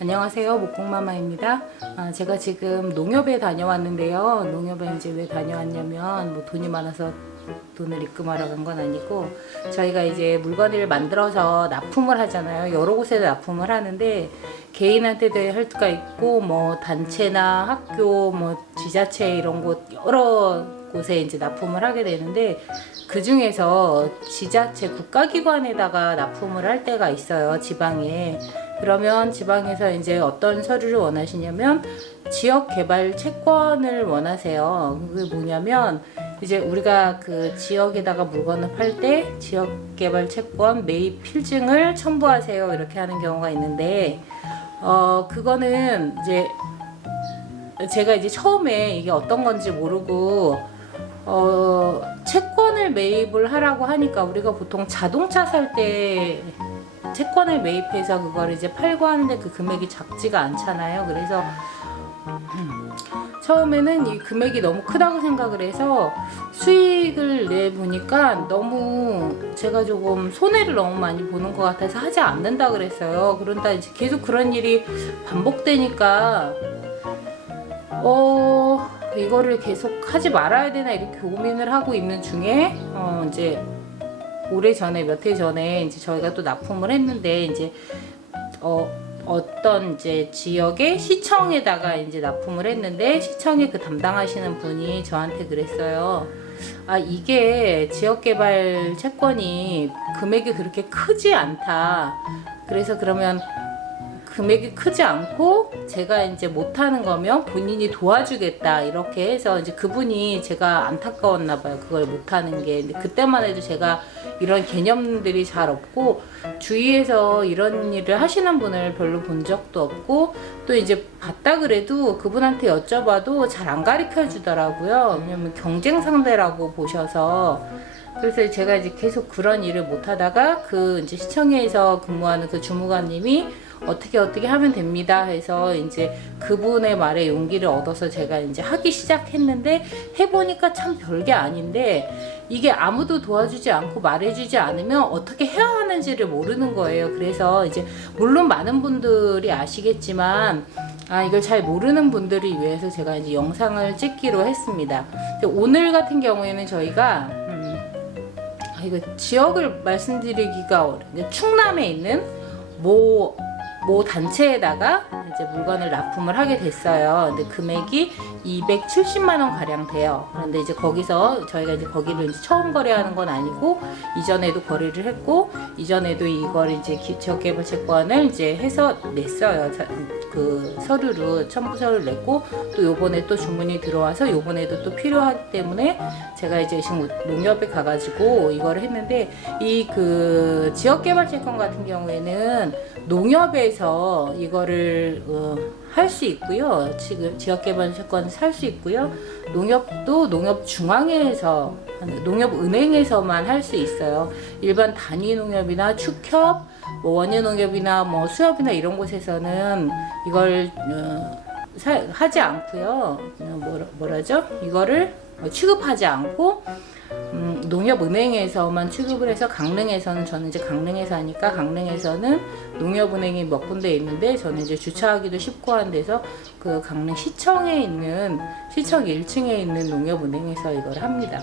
안녕하세요. 목공마마입니다. 아, 제가 지금 농협에 다녀왔는데요. 농협에 이제 왜 다녀왔냐면 뭐 돈이 많아서 돈을 입금하러 간 건 아니고 저희가 이제 물건을 만들어서 납품을 하잖아요. 여러 곳에 납품을 하는데 개인한테도 할 수가 있고 뭐 단체나 학교 뭐 지자체 이런 곳 여러 곳에 이제 납품을 하게 되는데 그 중에서 지자체 국가기관에다가 납품을 할 때가 있어요. 지방에. 그러면 지방에서 이제 어떤 서류를 원하시냐면 지역 개발 채권을 원하세요. 그게 뭐냐면 이제 우리가 그 지역에다가 물건을 팔 때 지역 개발 채권 매입 필증을 첨부하세요. 이렇게 하는 경우가 있는데 어 그거는 이제 제가 이제 처음에 이게 어떤 건지 모르고 어 채권을 매입을 하라고 하니까 우리가 보통 자동차 살때 채권을 매입해서 그걸 이제 팔고 하는데 그 금액이 작지가 않잖아요. 그래서 처음에는 이 금액이 너무 크다고 생각을 해서 수익을 내 보니까 너무 제가 조금 손해를 너무 많이 보는 것 같아서 하지 않는다 그랬어요. 그런다 이제 계속 그런 일이 반복되니까 어 이거를 계속 하지 말아야 되나 이렇게 고민을 하고 있는 중에 어 이제 오래 전에 몇 해 전에 이제 저희가 또 납품을 했는데 이제 어 어떤 이제 지역의 시청에다가 이제 납품을 했는데 시청에 그 담당하시는 분이 저한테 그랬어요. 아 이게 지역개발 채권이 금액이 그렇게 크지 않다. 그래서 그러면 금액이 크지 않고 제가 이제 못하는 거면 본인이 도와주겠다 이렇게 해서 이제 그분이 제가 안타까웠나 봐요. 그걸 못하는 게. 근데 그때만 해도 제가 이런 개념들이 잘 없고 주위에서 이런 일을 하시는 분을 별로 본 적도 없고 또 이제 봤다 그래도 그분한테 여쭤봐도 잘 안 가르쳐 주더라고요. 왜냐면 경쟁 상대라고 보셔서 그래서 제가 이제 계속 그런 일을 못 하다가 그 이제 시청에서 근무하는 그 주무관님이 어떻게 어떻게 하면 됩니다 해서 이제 그분의 말에 용기를 얻어서 제가 이제 하기 시작했는데 해보니까 참 별게 아닌데 이게 아무도 도와주지 않고 말해주지 않으면 어떻게 해야 하는지를 모르는 거예요. 그래서 이제 물론 많은 분들이 아시겠지만 아 이걸 잘 모르는 분들을 위해서 제가 이제 영상을 찍기로 했습니다. 오늘 같은 경우에는 저희가 음, 아, 이거 지역을 말씀드리기가 어려운데 충남에 있는 모, 모 단체에다가 이제 물건을 납품을 하게 됐어요. 근데 금액이 270만 원 가량 돼요. 그런데 이제 거기서 저희가 이제 거기를 이제 처음 거래하는 건 아니고 이전에도 거래를 했고 이전에도 이걸 이제 지역개발 채권을 이제 해서 냈어요. 자, 그 서류로 첨부 서류를 냈고 또 요번에 또 주문이 들어와서 요번에도 또 필요하기 때문에 제가 이제 지금 농협에 가가지고 이거를 했는데 이 그 지역개발 채권 같은 경우에는 농협에 서 이거를 어, 할수 있고요. 지금 지역개발 채권 살 수 있고요. 농협도 농협 중앙회에서 농협 은행에서만 할 수 있어요. 일반 단위 농협이나 축협, 뭐 원예 농협이나 뭐 수협이나 이런 곳에서는 이걸 어, 사, 하지 않고요. 어, 뭐라, 뭐라죠? 이거를 어, 취급하지 않고 음, 농협은행에서만 취급을 해서 강릉에서는 저는 이제 강릉에서 하니까 강릉에서는 농협은행이 몇 군데 있는데 저는 이제 주차하기도 쉽고 한 데서 그 강릉 시청에 있는 시청 1층에 있는 농협은행에서 이걸 합니다.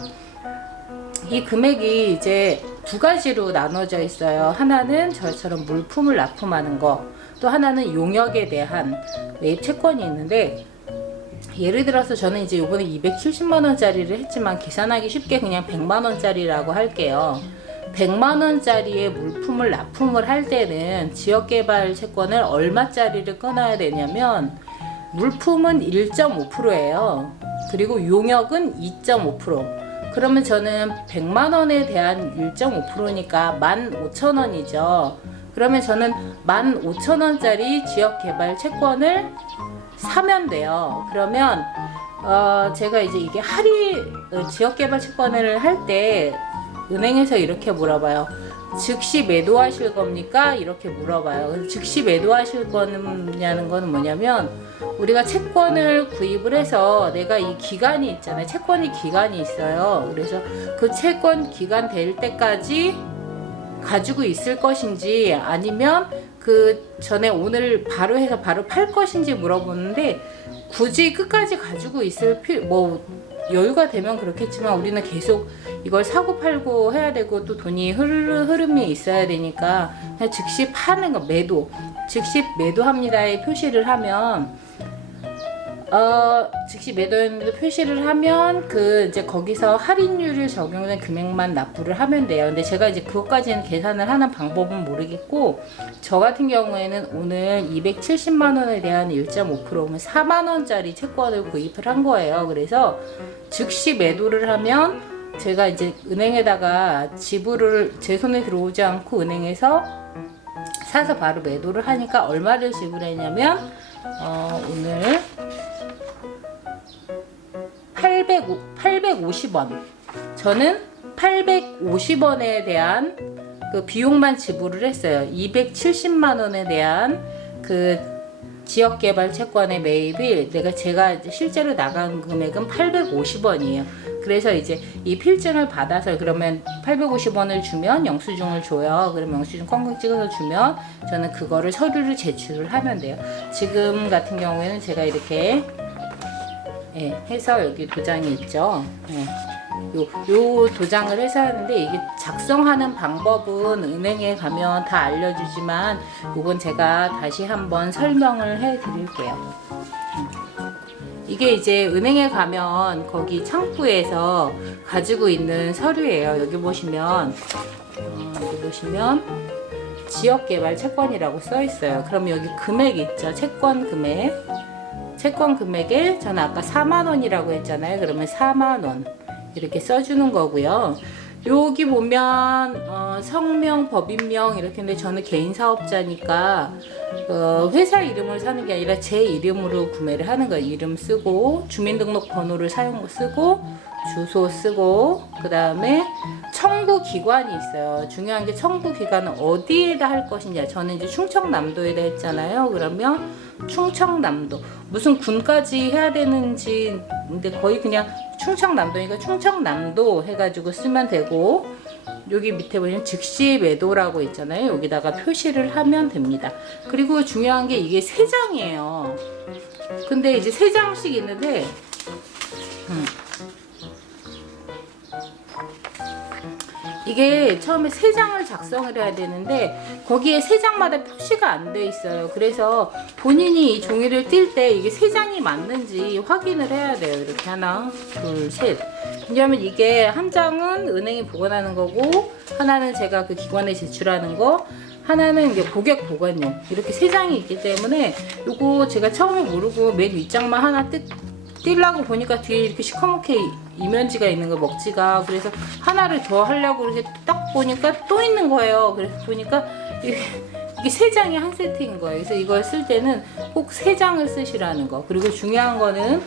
이 금액이 이제 두 가지로 나눠져 있어요. 하나는 저처럼 물품을 납품하는 거, 또 하나는 용역에 대한 매입 채권이 있는데 예를 들어서 저는 이제 요번에 270만 원짜리를 했지만 계산하기 쉽게 그냥 100만 원짜리라고 할게요. 100만 원짜리의 물품을 납품을 할 때는 지역개발 채권을 얼마짜리를 끊어야 되냐면 물품은 1.5%예요. 그리고 용역은 2.5%. 그러면 저는 100만 원에 대한 1.5%니까 15,000원이죠. 그러면 저는 15,000원짜리 지역개발 채권을 사면 돼요. 그러면 어 제가 이제 이게 할인 어, 지역개발 채권을 할 때 은행에서 이렇게 물어봐요. 즉시 매도하실 겁니까? 이렇게 물어봐요. 즉시 매도하실 거냐는 거는 뭐냐면 우리가 채권을 구입을 해서 내가 이 기간이 있잖아요. 채권이 기간이 있어요. 그래서 그 채권 기간 될 때까지 가지고 있을 것인지 아니면 그 전에 오늘 바로 해서 바로 팔 것인지 물어보는데 굳이 끝까지 가지고 있을 필요 뭐 여유가 되면 그렇겠지만 우리는 계속 이걸 사고 팔고 해야 되고 또 돈이 흐르, 흐름이 있어야 되니까 그냥 즉시 파는 거 매도. 즉시 매도합니다에 표시를 하면 어, 즉시 매도했는데 표시를 하면 그 이제 거기서 할인율을 적용된 금액만 납부를 하면 돼요. 근데 제가 이제 그것까지는 계산을 하는 방법은 모르겠고 저 같은 경우에는 오늘 270만 원에 대한 1.5%면 4만 원짜리 채권을 구입을 한 거예요. 그래서 즉시 매도를 하면 제가 이제 은행에다가 지불을 제 손에 들어오지 않고 은행에서 사서 바로 매도를 하니까 얼마를 지불했냐면 어, 오늘 850원. 저는 850원에 대한 그 비용만 지불을 했어요. 270만 원에 대한 그 지역 개발 채권의 매입이 내가 제가 실제로 나간 금액은 850원이에요. 그래서 이제 이 필증을 받아서 그러면 850원을 주면 영수증을 줘요. 그럼 영수증 꽝꽝 찍어서 주면 저는 그거를 서류를 제출을 하면 돼요. 지금 같은 경우에는 제가 이렇게 예, 해서 여기 도장이 있죠. 예. 요, 요 도장을 해서 하는데 이게 작성하는 방법은 은행에 가면 다 알려주지만 이건 제가 다시 한번 설명을 해 드릴게요. 이게 이제 은행에 가면 거기 창구에서 가지고 있는 서류예요. 여기 보시면 어, 여기 보시면 지역개발 채권이라고 써 있어요. 그럼 여기 금액 있죠. 채권 금액. 채권 금액에 저는 아까 4만 원이라고 했잖아요. 그러면 4만 원 이렇게 써주는 거고요. 여기 보면 어, 성명, 법인명 이렇게 근데 저는 개인 사업자니까 어, 회사 이름을 사는 게 아니라 제 이름으로 구매를 하는 거예요. 이름 쓰고 주민등록번호를 사용 쓰고 주소 쓰고 그 다음에 청구 기관이 있어요. 중요한 게 청구 기관은 어디에다 할 것이냐. 저는 이제 충청남도에다 했잖아요. 그러면 충청남도 무슨 군까지 해야 되는지 근데 거의 그냥 충청남도니까 충청남도 해가지고 쓰면 되고 여기 밑에 보면 즉시 매도라고 있잖아요. 여기다가 표시를 하면 됩니다. 그리고 중요한 게 이게 세 장이에요. 근데 이제 세 장씩 있는데 음. 이게 처음에 세 장을 작성을 해야 되는데 거기에 세 장마다 표시가 안 돼 있어요. 그래서 본인이 이 종이를 띌 때 이게 세 장이 맞는지 확인을 해야 돼요. 이렇게 하나, 둘, 셋. 왜냐하면 이게 한 장은 은행에 보관하는 거고 하나는 제가 그 기관에 제출하는 거 하나는 이제 고객 보관용 이렇게 세 장이 있기 때문에 요거 제가 처음에 모르고 맨 윗장만 하나 뜯 띄려고 보니까 뒤에 이렇게 시커멓게 이면지가 있는 거 먹지가 그래서 하나를 더 하려고 이렇게 딱 보니까 또 있는 거예요. 그래서 보니까 이게, 이게 세 장이 한 세트인 거예요. 그래서 이걸 쓸 때는 꼭 세 장을 쓰시라는 거. 그리고 중요한 거는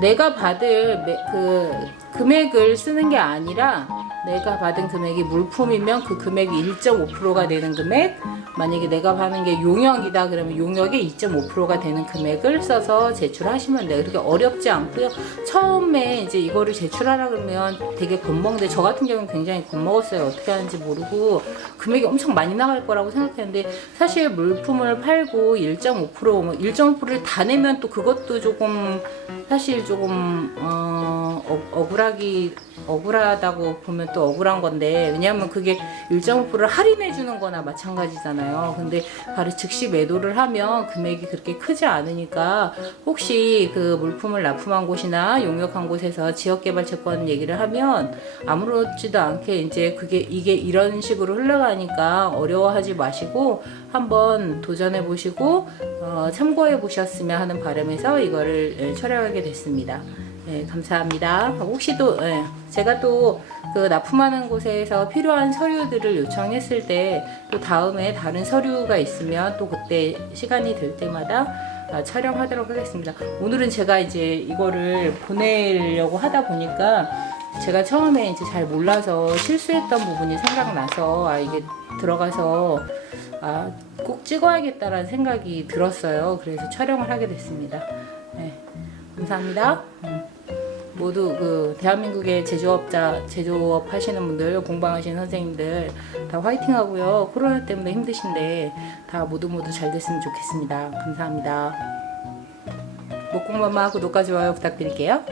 내가 받을 매- 그 금액을 쓰는 게 아니라 내가 받은 금액이 물품이면 그 금액이 1.5%가 되는 금액 만약에 내가 받는 게 용역이다 그러면 용역의 2.5%가 되는 금액을 써서 제출하시면 돼요. 그렇게 어렵지 않고요. 처음에 이제 이거를 제출하라 그러면 되게 겁먹는데 저 같은 경우는 굉장히 겁먹었어요. 어떻게 하는지 모르고 금액이 엄청 많이 나갈 거라고 생각했는데 사실 물품을 팔고 1.5%, 뭐 1.5%를 다 내면 또 그것도 조금 사실 조금 어, 어, 억울하기 억울하다고 보면 또 억울한 건데 왜냐하면 그게 1.5%를 할인해 주는 거나 마찬가지잖아요. 근데 바로 즉시 매도를 하면 금액이 그렇게 크지 않으니까 혹시 그 물품을 납품한 곳이나 용역한 곳에서 지역개발 채권 얘기를 하면 아무렇지도 않게 이제 그게 이게 이런 식으로 흘러가 니까 어려워하지 마시고 한번 도전해 보시고 어, 참고해 보셨으면 하는 바람에서 이거를 예, 촬영하게 됐습니다. 네, 감사합니다. 혹시 또 예, 제가 또 그 납품하는 곳에서 필요한 서류들을 요청했을 때 또 다음에 다른 서류가 있으면 또 그때 시간이 될 때마다 아, 촬영하도록 하겠습니다. 오늘은 제가 이제 이거를 보내려고 하다 보니까 제가 처음에 이제 잘 몰라서 실수했던 부분이 생각나서 아 이게 들어가서 아 꼭 찍어야겠다라는 생각이 들었어요. 그래서 촬영을 하게 됐습니다. 네, 감사합니다. 음. 모두 그 대한민국의 제조업자 제조업 하시는 분들 공방하시는 선생님들 다 화이팅 하고요 코로나 때문에 힘드신데 다 모두 모두 잘 됐으면 좋겠습니다 감사합니다 목공마마 구독과 좋아요 부탁드릴게요